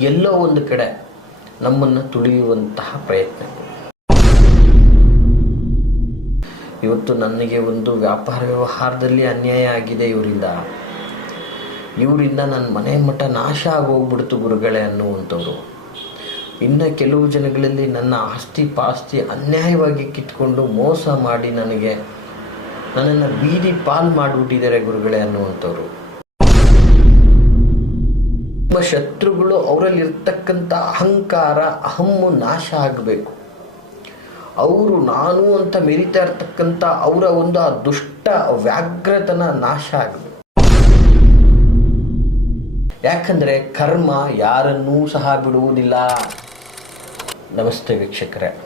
ಎಲ್ಲೋ ಒಂದು ಕಡೆ ನಮ್ಮನ್ನು ತುಳಿಯುವಂತಹ ಪ್ರಯತ್ನ. ಇವತ್ತು ನನಗೆ ಒಂದು ವ್ಯಾಪಾರ ವ್ಯವಹಾರದಲ್ಲಿ ಅನ್ಯಾಯ ಆಗಿದೆ ಇವರಿಂದ. ಇವರಿಂದ ನನ್ನ ಮನೆ ಮಠ ನಾಶ ಆಗೋಗ್ಬಿಡ್ತು ಗುರುಗಳೇ ಅನ್ನುವಂಥವ್ರು. ಇನ್ನು ಕೆಲವು ಜನಗಳಲ್ಲಿ ನನ್ನ ಆಸ್ತಿ ಪಾಸ್ತಿ ಅನ್ಯಾಯವಾಗಿ ಕಿತ್ಕೊಂಡು ಮೋಸ ಮಾಡಿ ನನಗೆ ನನ್ನನ್ನು ಬೀದಿ ಪಾಲ್ ಮಾಡಿಬಿಟ್ಟಿದ್ದಾರೆ ಗುರುಗಳೇ ಅನ್ನುವಂಥವ್ರು. ಶತ್ರುಗಳು ಅವರಲ್ಲಿ ಇರ್ತಕ್ಕಂಥ ಅಹಂಕಾರ, ಅಹಮ್ಮು ನಾಶ ಆಗಬೇಕು. ಅವರು ನಾನು ಅಂತ ಮೆರಿತಾ ಇರ್ತಕ್ಕಂಥ ಅವರ ಒಂದು ಆ ದುಷ್ಟ ವ್ಯಾಘ್ರತನ ನಾಶ ಆಗಬೇಕು. ಯಾಕಂದರೆ ಕರ್ಮ ಯಾರನ್ನೂ ಸಹ ಬಿಡುವುದಿಲ್ಲ. ನಮಸ್ತೆ ವೀಕ್ಷಕರೇ.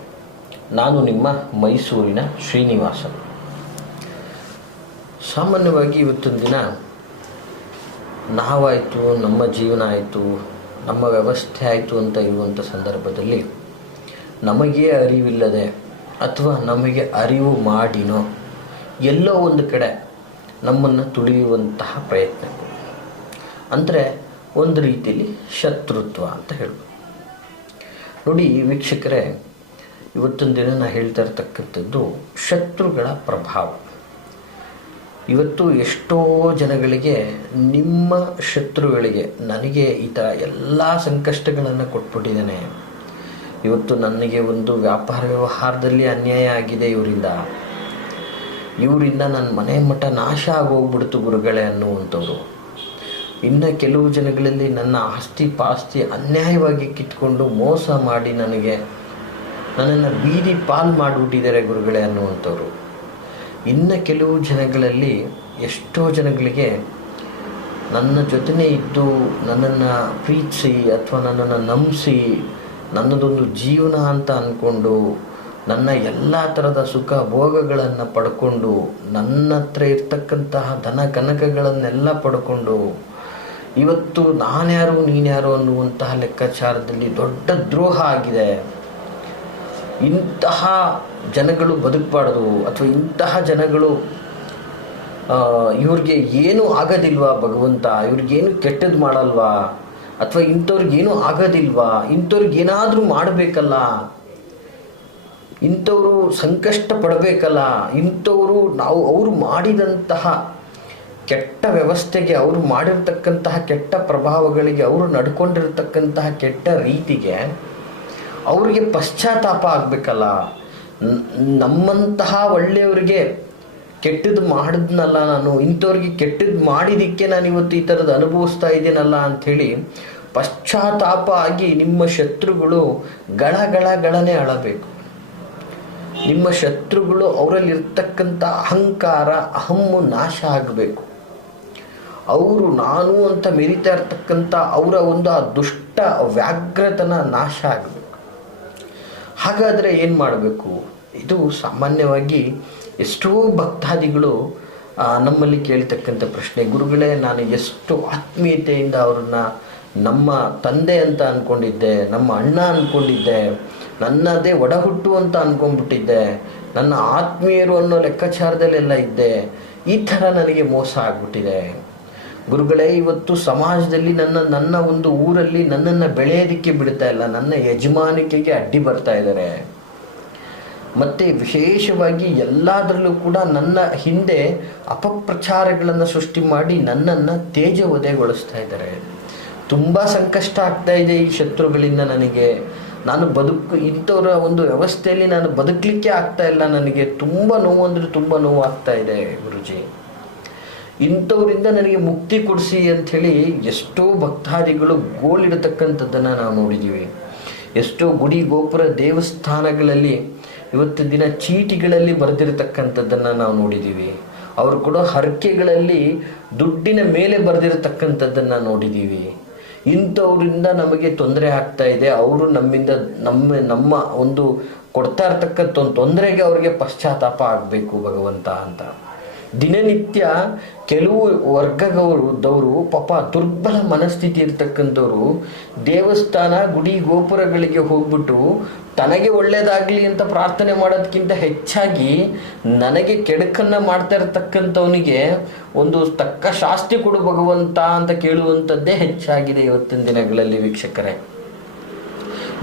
ನಾನು ನಿಮ್ಮ ಮೈಸೂರಿನ ಶ್ರೀನಿವಾಸನ್. ಸಾಮಾನ್ಯವಾಗಿ ಇವತ್ತಿನ ದಿನ ನಾವಾಯಿತು, ನಮ್ಮ ಜೀವನ ಆಯಿತು, ನಮ್ಮ ವ್ಯವಸ್ಥೆ ಆಯಿತು ಅಂತ ಇರುವಂಥ ಸಂದರ್ಭದಲ್ಲಿ ನಮಗೇ ಅರಿವಿಲ್ಲದೆ ಅಥವಾ ನಮಗೆ ಅರಿವು ಮಾಡಿನೋ ಎಲ್ಲೋ ಒಂದು ಕಡೆ ನಮ್ಮನ್ನು ತುಳಿಯುವಂತಹ ಪ್ರಯತ್ನ. ಅಂದರೆ ಒಂದು ರೀತಿಯಲ್ಲಿ ಶತ್ರುತ್ವ ಅಂತ ಹೇಳ್ಬೋದು. ನೋಡಿ ವೀಕ್ಷಕರೇ ಇವತ್ತಿನ ದಿನ ನಾನು ಹೇಳ್ತಾ ಇರ್ತಕ್ಕಂಥದ್ದು ಶತ್ರುಗಳ ಪ್ರಭಾವ. ಇವತ್ತು ಎಷ್ಟೋ ಜನಗಳಿಗೆ, ನಿಮ್ಮ ಶತ್ರುಗಳಿಗೆ ನನಗೆ ಈ ಥರ ಎಲ್ಲ ಸಂಕಷ್ಟಗಳನ್ನು ಕೊಟ್ಬಿಟ್ಟಿದ್ದಾನೆ. ಇವತ್ತು ನನಗೆ ಒಂದು ವ್ಯಾಪಾರ ವ್ಯವಹಾರದಲ್ಲಿ ಅನ್ಯಾಯ ಆಗಿದೆ ಇವರಿಂದ. ಇವರಿಂದ ನನ್ನ ಮನೆ ಮಠ ನಾಶ ಆಗೋಗ್ಬಿಡ್ತು ಗುರುಗಳೇ ಅನ್ನುವಂಥವ್ರು. ಇನ್ನು ಕೆಲವು ಜನಗಳಲ್ಲಿ ನನ್ನ ಆಸ್ತಿ ಪಾಸ್ತಿ ಅನ್ಯಾಯವಾಗಿ ಕಿತ್ಕೊಂಡು ಮೋಸ ಮಾಡಿ ನನಗೆ ನನ್ನನ್ನು ಬೀದಿ ಪಾಲ್ ಮಾಡಿಬಿಟ್ಟಿದ್ದಾರೆ ಗುರುಗಳೇ ಅನ್ನುವಂಥವ್ರು. ಇನ್ನು ಕೆಲವು ಜನಗಳಲ್ಲಿ ಎಷ್ಟೋ ಜನಗಳಿಗೆ ನನ್ನ ಜೊತೆನೇ ಇದ್ದು ನನ್ನನ್ನು ಪ್ರೀತಿಸಿ ಅಥವಾ ನನ್ನನ್ನು ನಂಬಿಸಿ ನನ್ನದೊಂದು ಜೀವನ ಅಂತ ಅಂದ್ಕೊಂಡು ನನ್ನ ಎಲ್ಲ ಥರದ ಸುಖ ಭೋಗಗಳನ್ನು ಪಡ್ಕೊಂಡು ನನ್ನ ಹತ್ರ ಇರ್ತಕ್ಕಂತಹ ಧನ ಕನಕಗಳನ್ನೆಲ್ಲ ಪಡ್ಕೊಂಡು ಇವತ್ತು ನಾನ್ಯಾರು ನೀನ್ಯಾರು ಅನ್ನುವಂತಹ ಲೆಕ್ಕಾಚಾರದಲ್ಲಿ ದೊಡ್ಡ ದ್ರೋಹ ಆಗಿದೆ. ಇಂತಹ ಜನಗಳು ಬದುಕಬಾರ್ದು ಅಥವಾ ಇಂತಹ ಜನಗಳು ಇವ್ರಿಗೆ ಏನೂ ಆಗೋದಿಲ್ವಾ ಭಗವಂತ? ಇವ್ರಿಗೇನು ಕೆಟ್ಟದ್ದು ಮಾಡಲ್ವಾ? ಅಥವಾ ಇಂಥವ್ರಿಗೇನು ಆಗೋದಿಲ್ವಾ? ಇಂಥವ್ರಿಗೆ ಏನಾದರೂ ಮಾಡಬೇಕಲ್ಲ? ಇಂಥವರು ಸಂಕಷ್ಟ ಪಡಬೇಕಲ್ಲ ಇಂಥವರು ನಾವು, ಅವರು ಮಾಡಿದಂತಹ ಕೆಟ್ಟ ವ್ಯವಸ್ಥೆಗೆ, ಅವರು ಮಾಡಿರ್ತಕ್ಕಂತಹ ಕೆಟ್ಟ ಪ್ರಭಾವಗಳಿಗೆ, ಅವರು ನಡ್ಕೊಂಡಿರ್ತಕ್ಕಂತಹ ಕೆಟ್ಟ ರೀತಿಗೆ ಅವರಿಗೆ ಪಶ್ಚಾತ್ತಾಪ ಆಗಬೇಕಲ್ಲ. ನಮ್ಮಂತಹ ಒಳ್ಳೆಯವರಿಗೆ ಕೆಟ್ಟದ್ದು ಮಾಡಿದ್ನಲ್ಲ ನಾನು, ಇಂಥವ್ರಿಗೆ ಕೆಟ್ಟದ್ದು ಮಾಡಿದ್ದಕ್ಕೆ ನಾನು ಇವತ್ತು ಈ ಥರದ್ದು ಅನುಭವಿಸ್ತಾ ಇದ್ದೀನಲ್ಲ ಅಂಥೇಳಿ ಪಶ್ಚಾತ್ತಾಪ ಆಗಿ ನಿಮ್ಮ ಶತ್ರುಗಳು ಗಳ ಗಳ ಗಳನೆ ಅಳಬೇಕು. ನಿಮ್ಮ ಶತ್ರುಗಳು ಅವರಲ್ಲಿರ್ತಕ್ಕಂಥ ಅಹಂಕಾರ, ಅಹಮ್ಮು ನಾಶ ಆಗಬೇಕು. ಅವರು ನಾನು ಅಂತ ಮೆರಿತಾ ಇರ್ತಕ್ಕಂಥ ಅವರ ಒಂದು ಆ ದುಷ್ಟ ವ್ಯಾಘ್ರತನ ನಾಶ ಆಗಬೇಕು. ಹಾಗಾದರೆ ಏನು ಮಾಡಬೇಕು? ಇದು ಸಾಮಾನ್ಯವಾಗಿ ಎಷ್ಟೋ ಭಕ್ತಾದಿಗಳು ನಮ್ಮಲ್ಲಿ ಕೇಳ್ತಕ್ಕಂಥ ಪ್ರಶ್ನೆ. ಗುರುಗಳೇ, ನಾನು ಎಷ್ಟು ಆತ್ಮೀಯತೆಯಿಂದ ಅವ್ರನ್ನ ನಮ್ಮ ತಂದೆ ಅಂತ ಅಂದ್ಕೊಂಡಿದ್ದೆ ನಮ್ಮ ಅಣ್ಣ ಅಂದ್ಕೊಂಡಿದ್ದೆ ನನ್ನದೇ ಒಡಹುಟ್ಟು ಅಂತ ಅಂದ್ಕೊಂಡ್ಬಿಟ್ಟಿದ್ದೆ ನನ್ನ ಆತ್ಮೀಯರು ಅನ್ನೋ ಲೆಕ್ಕಾಚಾರದಲ್ಲೆಲ್ಲ ಇದ್ದೆ, ಈ ಥರ ನನಗೆ ಮೋಸ ಆಗ್ಬಿಟ್ಟಿದೆ. ಗುರುಗಳೇ, ಇವತ್ತು ಸಮಾಜದಲ್ಲಿ ನನ್ನ ನನ್ನ ಒಂದು ಊರಲ್ಲಿ ನನ್ನನ್ನು ಬೆಳೆಯೋದಕ್ಕೆ ಬಿಡ್ತಾ ಇಲ್ಲ. ನನ್ನ ಯಜಮಾನಿಕೆಗೆ ಅಡ್ಡಿ ಬರ್ತಾ ಇದ್ದಾರೆ. ಮತ್ತು ವಿಶೇಷವಾಗಿ ಎಲ್ಲದರಲ್ಲೂ ಕೂಡ ನನ್ನ ಹಿಂದೆ ಅಪಪ್ರಚಾರಗಳನ್ನು ಸೃಷ್ಟಿ ಮಾಡಿ ನನ್ನನ್ನು ತೇಜವಧೆಗೊಳಿಸ್ತಾ ಇದ್ದಾರೆ. ತುಂಬ ಸಂಕಷ್ಟ ಆಗ್ತಾ ಇದೆ ಈ ಶತ್ರುಗಳಿಂದ ನನಗೆ. ನಾನು ಬದುಕು, ಇಂಥವರ ಒಂದು ವ್ಯವಸ್ಥೆಯಲ್ಲಿ ನಾನು ಬದುಕಲಿಕ್ಕೆ ಆಗ್ತಾ ಇಲ್ಲ ನನಗೆ. ತುಂಬ ನೋವು ಅಂದರೆ ತುಂಬ ನೋವು ಆಗ್ತಾ ಇದೆ ಗುರುಜಿ. ಇಂಥವರಿಂದ ನನಗೆ ಮುಕ್ತಿ ಕೊಡಿಸಿ ಅಂಥೇಳಿ ಎಷ್ಟೋ ಭಕ್ತಾದಿಗಳು ಗೋಲಿಡತಕ್ಕಂಥದ್ದನ್ನು ನಾವು ನೋಡಿದ್ದೀವಿ. ಎಷ್ಟೋ ಗುಡಿ ಗೋಪುರ ದೇವಸ್ಥಾನಗಳಲ್ಲಿ ಇವತ್ತಿನ ದಿನ ಚೀಟಿಗಳಲ್ಲಿ ಬರೆದಿರತಕ್ಕಂಥದ್ದನ್ನು ನಾವು ನೋಡಿದ್ದೀವಿ. ಅವರು ಕೂಡ ಹರಕೆಗಳಲ್ಲಿ ದುಡ್ಡಿನ ಮೇಲೆ ಬರೆದಿರತಕ್ಕಂಥದ್ದನ್ನು ನೋಡಿದ್ದೀವಿ. ಇಂಥವರಿಂದ ನಮಗೆ ತೊಂದರೆ ಆಗ್ತಾ ಇದೆ. ಅವರು ನಮ್ಮಿಂದ ನಮ್ಮ ನಮ್ಮ ಒಂದು ಕೊಡ್ತಾ ಇರ್ತಕ್ಕಂಥ ತೊಂದರೆಗೆ ಅವರಿಗೆ ಪಶ್ಚಾತ್ತಾಪ ಆಗಬೇಕು ಭಗವಂತ ಅಂತ. ದಿನನಿತ್ಯ ಕೆಲವು ವರ್ಗದವರು ಪಾಪ ದುರ್ಬಲ ಮನಸ್ಥಿತಿ ಇರ್ತಕ್ಕಂಥವ್ರು ದೇವಸ್ಥಾನ, ಗುಡಿ, ಗೋಪುರಗಳಿಗೆ ಹೋಗ್ಬಿಟ್ಟು ತನಗೆ ಒಳ್ಳೇದಾಗಲಿ ಅಂತ ಪ್ರಾರ್ಥನೆ ಮಾಡೋದಕ್ಕಿಂತ ಹೆಚ್ಚಾಗಿ ನನಗೆ ಕೆಡಕನ್ನು ಮಾಡ್ತಾ ಇರತಕ್ಕಂಥವನಿಗೆ ಒಂದು ತಕ್ಕ ಶಾಸ್ತಿ ಕೊಡು ಭಗವಂತ ಅಂತ ಕೇಳುವಂಥದ್ದೇ ಹೆಚ್ಚಾಗಿದೆ ಇವತ್ತಿನ ದಿನಗಳಲ್ಲಿ ವೀಕ್ಷಕರೇ.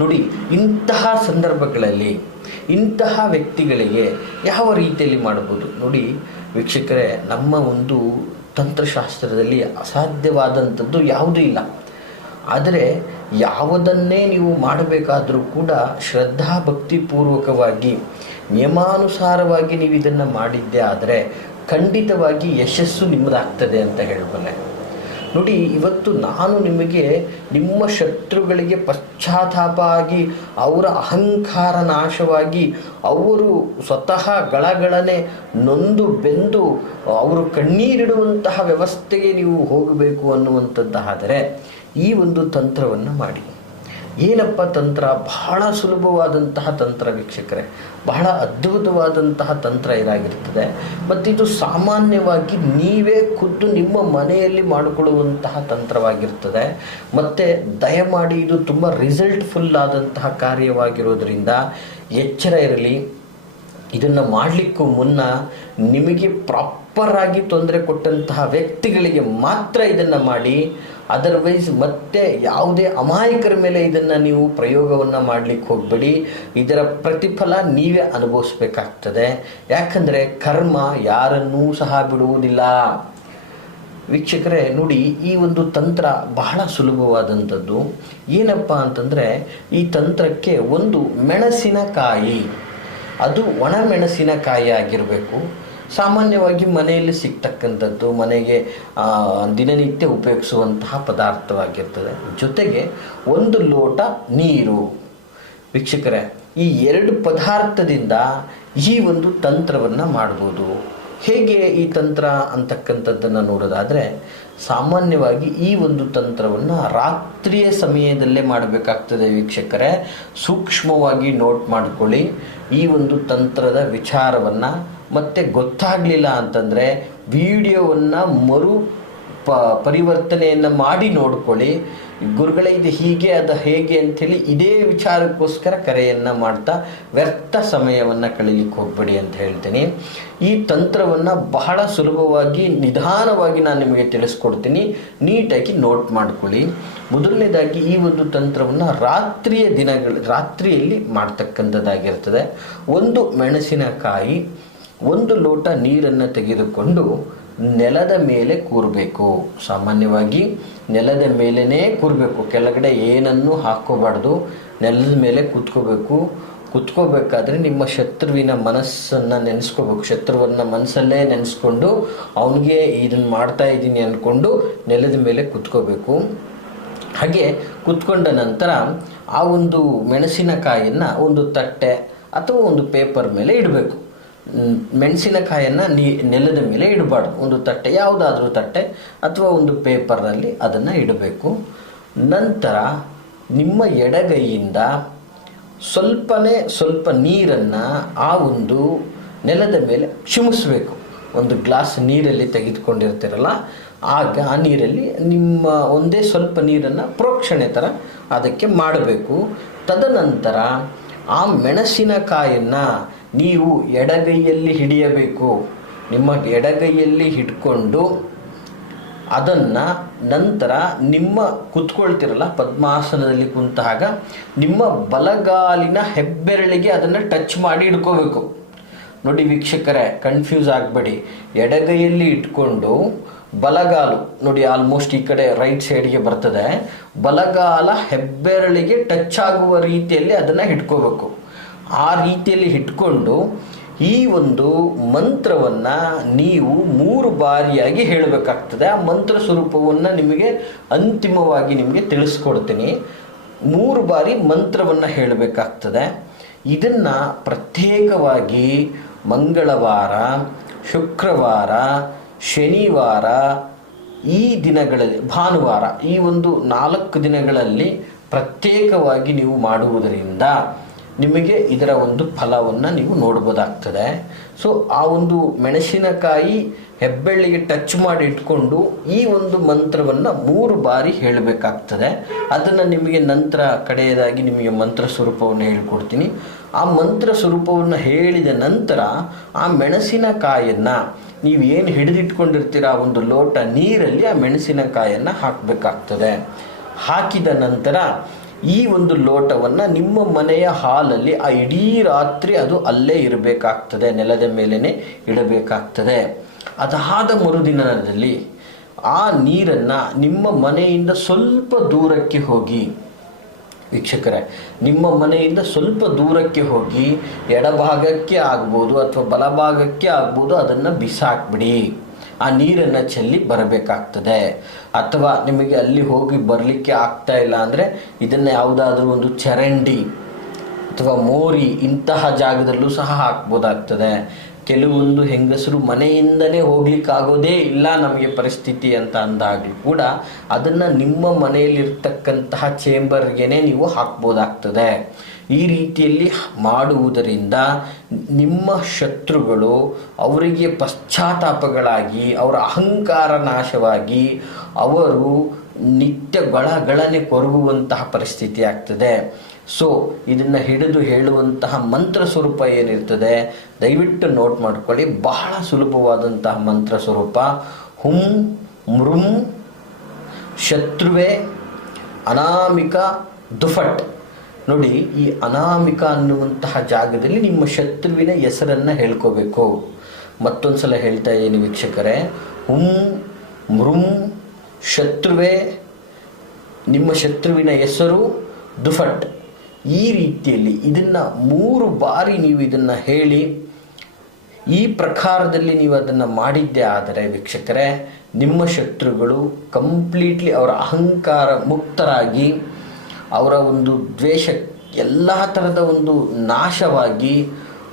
ನೋಡಿ, ಇಂತಹ ಸಂದರ್ಭಗಳಲ್ಲಿ, ಇಂತಹ ವ್ಯಕ್ತಿಗಳಿಗೆ ಯಾವ ರೀತಿಯಲ್ಲಿ ಮಾಡ್ಬೋದು? ನೋಡಿ ವೀಕ್ಷಕರೇ, ನಮ್ಮ ಒಂದು ತಂತ್ರಶಾಸ್ತ್ರದಲ್ಲಿ ಅಸಾಧ್ಯವಾದಂಥದ್ದು ಯಾವುದೂ ಇಲ್ಲ. ಆದರೆ ಯಾವುದನ್ನೇ ನೀವು ಮಾಡಬೇಕಾದರೂ ಕೂಡ ಶ್ರದ್ಧಾ ಭಕ್ತಿಪೂರ್ವಕವಾಗಿ ನಿಯಮಾನುಸಾರವಾಗಿ ನೀವು ಇದನ್ನು ಮಾಡಿದ್ದೇ ಆದರೆ ಖಂಡಿತವಾಗಿ ಯಶಸ್ಸು ನಿಮ್ಮದಾಗ್ತದೆ ಅಂತ ಹೇಳಬಲ್ಲೆ. ನೋಡಿ, ಇವತ್ತು ನಾನು ನಿಮಗೆ ನಿಮ್ಮ ಶತ್ರುಗಳಿಗೆ ಪಶ್ಚಾತ್ತಾಪ ಆಗಿ, ಅವರ ಅಹಂಕಾರ ನಾಶವಾಗಿ, ಅವರು ಸ್ವತಃ ಗಳಗಳನೆ ನೊಂದು ಬೆಂದು, ಅವರು ಕಣ್ಣೀರಿಡುವಂತಹ ವ್ಯವಸ್ಥೆಗೆ ನೀವು ಹೋಗಬೇಕು ಅನ್ನುವಂಥದ್ದಾದರೆ, ಈ ಒಂದು ತಂತ್ರವನ್ನು ಮಾಡಿ. ಏನಪ್ಪ ತಂತ್ರ? ಬಹಳ ಸುಲಭವಾದಂತಹ ತಂತ್ರ ವೀಕ್ಷಕರೇ. ಬಹಳ ಅದ್ಭುತವಾದಂತಹ ತಂತ್ರ ಇದಾಗಿರ್ತದೆ. ಮತ್ತು ಇದು ಸಾಮಾನ್ಯವಾಗಿ ನೀವೇ ಖುದ್ದು ನಿಮ್ಮ ಮನೆಯಲ್ಲಿ ಮಾಡಿಕೊಳ್ಳುವಂತಹ ತಂತ್ರವಾಗಿರ್ತದೆ. ಮತ್ತು ದಯಮಾಡಿ ಇದು ತುಂಬ ರಿಸಲ್ಟ್ಫುಲ್ ಆದಂತಹ ಕಾರ್ಯವಾಗಿರೋದ್ರಿಂದ ಎಚ್ಚರ ಇರಲಿ. ಇದನ್ನು ಮಾಡಲಿಕ್ಕೂ ಮುನ್ನ ನಿಮಗೆ ಪ್ರಾಪರ್ ಆಗಿ ತೊಂದರೆ ಕೊಟ್ಟಂತಹ ವ್ಯಕ್ತಿಗಳಿಗೆ ಮಾತ್ರ ಇದನ್ನು ಮಾಡಿ ಅದರ್ವೈಸ್ ಮತ್ತೆ ಯಾವುದೇ ಅಮಾಯಕರ ಮೇಲೆ ಇದನ್ನು ನೀವು ಪ್ರಯೋಗವನ್ನು ಮಾಡಲಿಕ್ಕೆ ಹೋಗಬೇಡಿ. ಇದರ ಪ್ರತಿಫಲ ನೀವೇ ಅನುಭವಿಸ್ಬೇಕಾಗ್ತದೆ. ಯಾಕಂದರೆ ಕರ್ಮ ಯಾರನ್ನೂ ಸಹ ಬಿಡುವುದಿಲ್ಲ. ವೀಕ್ಷಕರೇ, ನೋಡಿ, ಈ ಒಂದು ತಂತ್ರ ಬಹಳ ಸುಲಭವಾದಂಥದ್ದು. ಏನಪ್ಪ ಅಂತಂದರೆ, ಈ ತಂತ್ರಕ್ಕೆ ಒಂದು ಮೆಣಸಿನಕಾಯಿ. ಅದು ಒಣ ಮೆಣಸಿನಕಾಯಿ ಆಗಿರಬೇಕು. ಸಾಮಾನ್ಯವಾಗಿ ಮನೆಯಲ್ಲಿ ಸಿಗ್ತಕ್ಕಂಥದ್ದು, ಮನೆಗೆ ದಿನನಿತ್ಯ ಉಪಯೋಗಿಸುವಂತಹ ಪದಾರ್ಥವಾಗಿರ್ತದೆ. ಜೊತೆಗೆ ಒಂದು ಲೋಟ ನೀರು. ವೀಕ್ಷಕರೇ, ಈ ಎರಡು ಪದಾರ್ಥದಿಂದ ಈ ಒಂದು ತಂತ್ರವನ್ನು ಮಾಡ್ಬೋದು. ಹೇಗೆ ಈ ತಂತ್ರ ಅಂತಕ್ಕಂಥದ್ದನ್ನು ನೋಡೋದಾದರೆ, ಸಾಮಾನ್ಯವಾಗಿ ಈ ಒಂದು ತಂತ್ರವನ್ನು ರಾತ್ರಿಯ ಸಮಯದಲ್ಲೇ ಮಾಡಬೇಕಾಗ್ತದೆ ವೀಕ್ಷಕರೇ. ಸೂಕ್ಷ್ಮವಾಗಿ ನೋಟ್ ಮಾಡ್ಕೊಳ್ಳಿ. ಈ ಒಂದು ತಂತ್ರದ ವಿಚಾರವನ್ನು, ಮತ್ತೆ ಗೊತ್ತಾಗಲಿಲ್ಲ ಅಂತಂದರೆ ವಿಡಿಯೋವನ್ನು ಮರು ಪ, ಪರಿವರ್ತನೆಯನ್ನು ಮಾಡಿ ನೋಡ್ಕೊಳ್ಳಿ. ಗುರುಗಳೇ, ಇದು ಹೀಗೆ, ಅದು ಹೇಗೆ ಅಂಥೇಳಿ ಇದೇ ವಿಚಾರಕ್ಕೋಸ್ಕರ ಕರೆಯನ್ನು ಮಾಡ್ತಾ ವ್ಯರ್ಥ ಸಮಯವನ್ನು ಕಳೀಲಿಕ್ಕೆ ಹೋಗ್ಬೇಡಿ ಅಂತ ಹೇಳ್ತೀನಿ. ಈ ತಂತ್ರವನ್ನು ಬಹಳ ಸುಲಭವಾಗಿ, ನಿಧಾನವಾಗಿ ನಾನು ನಿಮಗೆ ತಿಳಿಸ್ಕೊಡ್ತೀನಿ. ನೀಟಾಗಿ ನೋಟ್ ಮಾಡ್ಕೊಳ್ಳಿ. ಮೊದಲನೇದಾಗಿ ಈ ಒಂದು ತಂತ್ರವನ್ನು ರಾತ್ರಿಯ ದಿನಗಳು, ರಾತ್ರಿಯಲ್ಲಿ ಮಾಡ್ತಕ್ಕಂಥದ್ದಾಗಿರ್ತದೆ. ಒಂದು ಮೆಣಸಿನಕಾಯಿ, ಒಂದು ಲೋಟ ನೀರನ್ನು ತೆಗೆದುಕೊಂಡು ನೆಲದ ಮೇಲೆ ಕೂರಬೇಕು. ಸಾಮಾನ್ಯವಾಗಿ ನೆಲದ ಮೇಲೇ ಕೂರಬೇಕು. ಕೆಳಗಡೆ ಏನನ್ನು ಹಾಕ್ಕೋಬಾರ್ದು. ನೆಲದ ಮೇಲೆ ಕೂತ್ಕೋಬೇಕು. ಕೂತ್ಕೋಬೇಕಾದ್ರೆ ನಿಮ್ಮ ಶತ್ರುವಿನ ಮನಸ್ಸನ್ನು ನೆನೆಸ್ಕೋಬೇಕು. ಶತ್ರುವನ್ನ ಮನಸ್ಸಲ್ಲೇ ನೆನೆಸ್ಕೊಂಡು, ಅವನಿಗೆ ಇದನ್ನು ಮಾಡ್ತಾ ಇದ್ದೀನಿ ಅಂದ್ಕೊಂಡು ನೆಲದ ಮೇಲೆ ಕುತ್ಕೋಬೇಕು. ಹಾಗೆ ಕೂತ್ಕೊಂಡ ನಂತರ ಆ ಒಂದು ಮೆಣಸಿನಕಾಯಿಯನ್ನು ಒಂದು ತಟ್ಟೆ ಅಥವಾ ಒಂದು ಪೇಪರ್ ಮೇಲೆ ಇಡಬೇಕು. ಮೆಣಸಿನಕಾಯನ್ನು ನೀ, ನೆಲದ ಮೇಲೆ ಇಡಬಾರ್ದು. ಒಂದು ತಟ್ಟೆ, ಯಾವುದಾದ್ರೂ ತಟ್ಟೆ ಅಥವಾ ಒಂದು ಪೇಪರ್ನಲ್ಲಿ ಅದನ್ನು ಇಡಬೇಕು. ನಂತರ ನಿಮ್ಮ ಎಡಗೈಯಿಂದ ಸ್ವಲ್ಪನೇ ಸ್ವಲ್ಪ ನೀರನ್ನು ಆ ಒಂದು ನೆಲದ ಮೇಲೆ ಚಿಮಿಸ್ಬೇಕು. ಒಂದು ಗ್ಲಾಸ್ ನೀರಲ್ಲಿ ತೆಗೆದುಕೊಂಡಿರ್ತೀರಲ್ಲ, ಆಗ ಆ ನೀರಲ್ಲಿ ನಿಮ್ಮ ಒಂದೇ ಸ್ವಲ್ಪ ನೀರನ್ನು ಪ್ರೋಕ್ಷಣೆ ಥರ ಅದಕ್ಕೆ ಮಾಡಬೇಕು. ತದನಂತರ ಆ ಮೆಣಸಿನಕಾಯನ್ನು ನೀವು ಎಡಗೈಯಲ್ಲಿ ಹಿಡಿಯಬೇಕು. ನಿಮ್ಮ ಎಡಗೈಯಲ್ಲಿ ಹಿಡ್ಕೊಂಡು ಅದನ್ನು ನಂತರ ನಿಮ್ಮ ಕುತ್ಕೊಳ್ತಿರಲ್ಲ, ಪದ್ಮಾಸನದಲ್ಲಿ ಕುಂತಾಗ ನಿಮ್ಮ ಬಲಗಾಲಿನ ಹೆಬ್ಬೆರಳಿಗೆ ಅದನ್ನು ಟಚ್ ಮಾಡಿ ಇಟ್ಕೋಬೇಕು ನೋಡಿ ವೀಕ್ಷಕರೇ ಕನ್ಫ್ಯೂಸ್ ಆಗಬೇಡಿ. ಎಡಗೈಯಲ್ಲಿ ಇಟ್ಕೊಂಡು ಬಲಗಾಲು, ನೋಡಿ ಆಲ್ಮೋಸ್ಟ್ ಈ ಕಡೆ ರೈಟ್ ಸೈಡ್ಗೆ ಬರ್ತದೆ. ಬಲಗಾಲ ಹೆಬ್ಬೆರಳಿಗೆ ಟಚ್ ಆಗುವ ರೀತಿಯಲ್ಲಿ ಅದನ್ನು ಹಿಡ್ಕೋಬೇಕು. ಆ ರೀತಿಯಲ್ಲಿ ಇಟ್ಕೊಂಡು ಈ ಒಂದು ಮಂತ್ರವನ್ನು ನೀವು ಮೂರು ಬಾರಿಯಾಗಿ ಹೇಳಬೇಕಾಗ್ತದೆ. ಆ ಮಂತ್ರ ಸ್ವರೂಪವನ್ನು ನಿಮಗೆ ಅಂತಿಮವಾಗಿ ನಿಮಗೆ ತಿಳಿಸ್ಕೊಡ್ತೀನಿ. ಮೂರು ಬಾರಿ ಮಂತ್ರವನ್ನು ಹೇಳಬೇಕಾಗ್ತದೆ. ಇದನ್ನು ಪ್ರತ್ಯೇಕವಾಗಿ ಮಂಗಳವಾರ, ಶುಕ್ರವಾರ, ಶನಿವಾರ, ಈ ದಿನಗಳಲ್ಲಿ, ಭಾನುವಾರ, ಈ ಒಂದು ನಾಲ್ಕು ದಿನಗಳಲ್ಲಿ ಪ್ರತ್ಯೇಕವಾಗಿ ನೀವು ಮಾಡುವುದರಿಂದ ನಿಮಗೆ ಇದರ ಒಂದು ಫಲವನ್ನು ನೀವು ನೋಡ್ಬೋದಾಗ್ತದೆ. ಸೊ ಆ ಒಂದು ಮೆಣಸಿನಕಾಯಿ ಹೆಬ್ಬೆಳ್ಳಿಗೆ ಟಚ್ ಮಾಡಿ ಇಟ್ಕೊಂಡು ಈ ಒಂದು ಮಂತ್ರವನ್ನು ಮೂರು ಬಾರಿ ಹೇಳಬೇಕಾಗ್ತದೆ. ಅದನ್ನು ನಿಮಗೆ ನಂತರ ಕಡೆಯದಾಗಿ ನಿಮಗೆ ಮಂತ್ರ ಸ್ವರೂಪವನ್ನು ಹೇಳ್ಕೊಡ್ತೀನಿ. ಆ ಮಂತ್ರ ಸ್ವರೂಪವನ್ನು ಹೇಳಿದ ನಂತರ ಆ ಮೆಣಸಿನಕಾಯನ್ನು ನೀವು ಏನು ಹಿಡಿದಿಟ್ಕೊಂಡಿರ್ತೀರ ಆ ಒಂದು ಲೋಟ ನೀರಲ್ಲಿ ಆ ಮೆಣಸಿನಕಾಯನ್ನು ಹಾಕಬೇಕಾಗ್ತದೆ. ಹಾಕಿದ ನಂತರ ಈ ಒಂದು ಲೋಟವನ್ನು ನಿಮ್ಮ ಮನೆಯ ಹಾಲಲ್ಲಿ ಆ ಇಡೀ ರಾತ್ರಿ ಅದು ಅಲ್ಲೇ ಇರಬೇಕಾಗ್ತದೆ, ನೆಲದ ಮೇಲೇ ಇಡಬೇಕಾಗ್ತದೆ. ಅದಾದ ಮರುದಿನದಲ್ಲಿ ಆ ನೀರನ್ನು ನಿಮ್ಮ ಮನೆಯಿಂದ ಸ್ವಲ್ಪ ದೂರಕ್ಕೆ ಹೋಗಿ, ವೀಕ್ಷಕರೇ, ನಿಮ್ಮ ಮನೆಯಿಂದ ಸ್ವಲ್ಪ ದೂರಕ್ಕೆ ಹೋಗಿ ಎಡಭಾಗಕ್ಕೆ ಆಗ್ಬೋದು ಅಥವಾ ಬಲಭಾಗಕ್ಕೆ ಆಗ್ಬೋದು, ಅದನ್ನು ಬಿಸಾಕ್ಬಿಡಿ. ಆ ನೀರನ್ನು ಚೆಲ್ಲಿ ಬರಬೇಕಾಗ್ತದೆ. ಅಥವಾ ನಿಮಗೆ ಅಲ್ಲಿ ಹೋಗಿ ಬರಲಿಕ್ಕೆ ಆಗ್ತಾ ಇಲ್ಲ ಅಂದರೆ ಇದನ್ನು ಯಾವುದಾದ್ರೂ ಒಂದು ಚರಂಡಿ ಅಥವಾ ಮೋರಿ ಇಂತಹ ಜಾಗದಲ್ಲೂ ಸಹ ಹಾಕ್ಬೋದಾಗ್ತದೆ. ಕೆಲವೊಂದು ಹೆಂಗಸರು ಮನೆಯಿಂದಲೇ ಹೋಗ್ಲಿಕ್ಕಾಗೋದೇ ಇಲ್ಲ ನಮಗೆ ಪರಿಸ್ಥಿತಿ ಅಂತ ಅಂದಾಗಲೂ ಕೂಡ ಅದನ್ನು ನಿಮ್ಮ ಮನೆಯಲ್ಲಿರ್ತಕ್ಕಂತಹ ಚೇಂಬರ್ಗೆ ನೀವು ಹಾಕ್ಬೋದಾಗ್ತದೆ. ಈ ರೀತಿಯಲ್ಲಿ ಮಾಡುವುದರಿಂದ ನಿಮ್ಮ ಶತ್ರುಗಳು ಅವರಿಗೆ ಪಶ್ಚಾತ್ತಾಪಗಳಾಗಿ, ಅವರ ಅಹಂಕಾರ ನಾಶವಾಗಿ, ಅವರು ನಿತ್ಯ ಗಳಗಳನೆ ಕೊರಗುವಂತಹ ಪರಿಸ್ಥಿತಿ ಆಗ್ತದೆ. ಸೊ ಇದನ್ನು ಹಿಡಿದು ಹೇಳುವಂತಹ ಮಂತ್ರ ಸ್ವರೂಪ ಏನಿರ್ತದೆ, ದಯವಿಟ್ಟು ನೋಟ್ ಮಾಡ್ಕೊಳ್ಳಿ. ಬಹಳ ಸುಲಭವಾದಂತಹ ಮಂತ್ರ ಸ್ವರೂಪ. ಹುಂ, ಮೃಂ, ಶತ್ರುವೆ, ಅನಾಮಿಕ, ದುಫಟ್. ನೋಡಿ, ಈ ಅನಾಮಿಕ ಅನ್ನುವಂತಹ ಜಾಗದಲ್ಲಿ ನಿಮ್ಮ ಶತ್ರುವಿನ ಹೆಸರನ್ನು ಹೇಳ್ಕೋಬೇಕು. ಮತ್ತೊಂದು ಸಲ ಹೇಳ್ತಾ ಇದ್ದೀನಿ ವೀಕ್ಷಕರೇ. ಹುಂ, ಮೃಂ, ಶತ್ರುವೆ, ನಿಮ್ಮ ಶತ್ರುವಿನ ಹೆಸರು ದುಫಟ್. ಈ ರೀತಿಯಲ್ಲಿ ಇದನ್ನು ಮೂರು ಬಾರಿ ನೀವು ಇದನ್ನು ಹೇಳಿ, ಈ ಪ್ರಕಾರದಲ್ಲಿ ನೀವು ಅದನ್ನು ಮಾಡಿದ್ದೇ ಆದರೆ ವೀಕ್ಷಕರೇ, ನಿಮ್ಮ ಶತ್ರುಗಳು ಕಂಪ್ಲೀಟ್ಲಿ ಅವರ ಅಹಂಕಾರ ಮುಕ್ತರಾಗಿ ಅವರ ಒಂದು ದ್ವೇಷ ಎಲ್ಲ ಥರದ ಒಂದು ನಾಶವಾಗಿ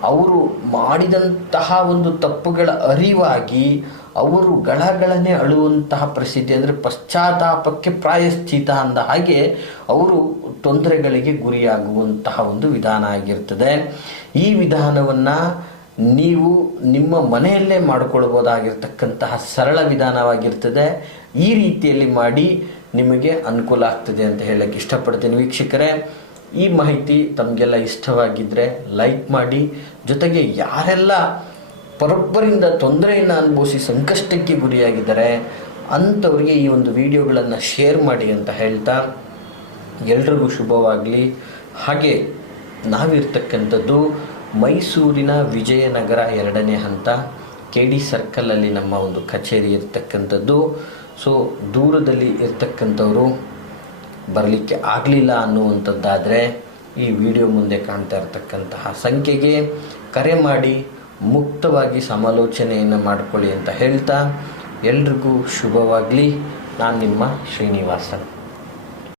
ಅವರು ಮಾಡಿದಂತಹ ಒಂದು ತಪ್ಪುಗಳ ಅರಿವಾಗಿ ಅವರು ಗಳಗಳನೆ ಅಳುವಂತಹ ಪರಿಸ್ಥಿತಿ ಅಂದರೆ ಪಶ್ಚಾತ್ತಾಪಕ್ಕೆ ಪ್ರಾಯಶ್ಚಿತ ಅಂದ ಹಾಗೆ ಅವರು ತೊಂದರೆಗಳಿಗೆ ಗುರಿಯಾಗುವಂತಹ ಒಂದು ವಿಧಾನ ಆಗಿರ್ತದೆ. ಈ ವಿಧಾನವನ್ನು ನೀವು ನಿಮ್ಮ ಮನೆಯಲ್ಲೇ ಮಾಡಿಕೊಳ್ಬೋದಾಗಿರ್ತಕ್ಕಂತಹ ಸರಳ ವಿಧಾನವಾಗಿರ್ತದೆ. ಈ ರೀತಿಯಲ್ಲಿ ಮಾಡಿ ನಿಮಗೆ ಅನುಕೂಲ ಆಗ್ತದೆ ಅಂತ ಹೇಳಕ್ಕೆ ಇಷ್ಟಪಡ್ತೀನಿ ವೀಕ್ಷಕರೇ. ಈ ಮಾಹಿತಿ ತಮಗೆಲ್ಲ ಇಷ್ಟವಾಗಿದ್ದರೆ ಲೈಕ್ ಮಾಡಿ, ಜೊತೆಗೆ ಯಾರೆಲ್ಲ ಪರೊಬ್ಬರಿಂದ ತೊಂದರೆಯನ್ನು ಅನುಭವಿಸಿ ಸಂಕಷ್ಟಕ್ಕೆ ಗುರಿಯಾಗಿದ್ದಾರೆ, ಅಂಥವ್ರಿಗೆ ಈ ಒಂದು ವಿಡಿಯೋಗಳನ್ನು ಶೇರ್ ಮಾಡಿ ಅಂತ ಹೇಳ್ತಾ ಎಲ್ರಿಗೂ ಶುಭವಾಗಲಿ. ಹಾಗೆ ನಾವಿರ್ತಕ್ಕಂಥದ್ದು ಮೈಸೂರಿನ ವಿಜಯನಗರ ಎರಡನೇ ಹಂತ, ಕೆ ಡಿ ಸರ್ಕಲಲ್ಲಿ ನಮ್ಮ ಒಂದು ಕಚೇರಿ ಇರ್ತಕ್ಕಂಥದ್ದು. ಸೊ ದೂರದಲ್ಲಿ ಇರ್ತಕ್ಕಂಥವರು ಬರಲಿಕ್ಕೆ ಆಗಲಿಲ್ಲ ಅನ್ನುವಂಥದ್ದಾದರೆ ಈ ವಿಡಿಯೋ ಮುಂದೆ ಕಾಣ್ತಾ ಇರತಕ್ಕಂತಹ ಸಂಖ್ಯೆಗೆ ಕರೆ ಮಾಡಿ ಮುಕ್ತವಾಗಿ ಸಮಾಲೋಚನೆಯನ್ನು ಮಾಡಿಕೊಳ್ಳಿ ಅಂತ ಹೇಳ್ತಾ ಎಲ್ರಿಗೂ ಶುಭವಾಗಲಿ. ನಾನು ನಿಮ್ಮ ಶ್ರೀನಿವಾಸನ್.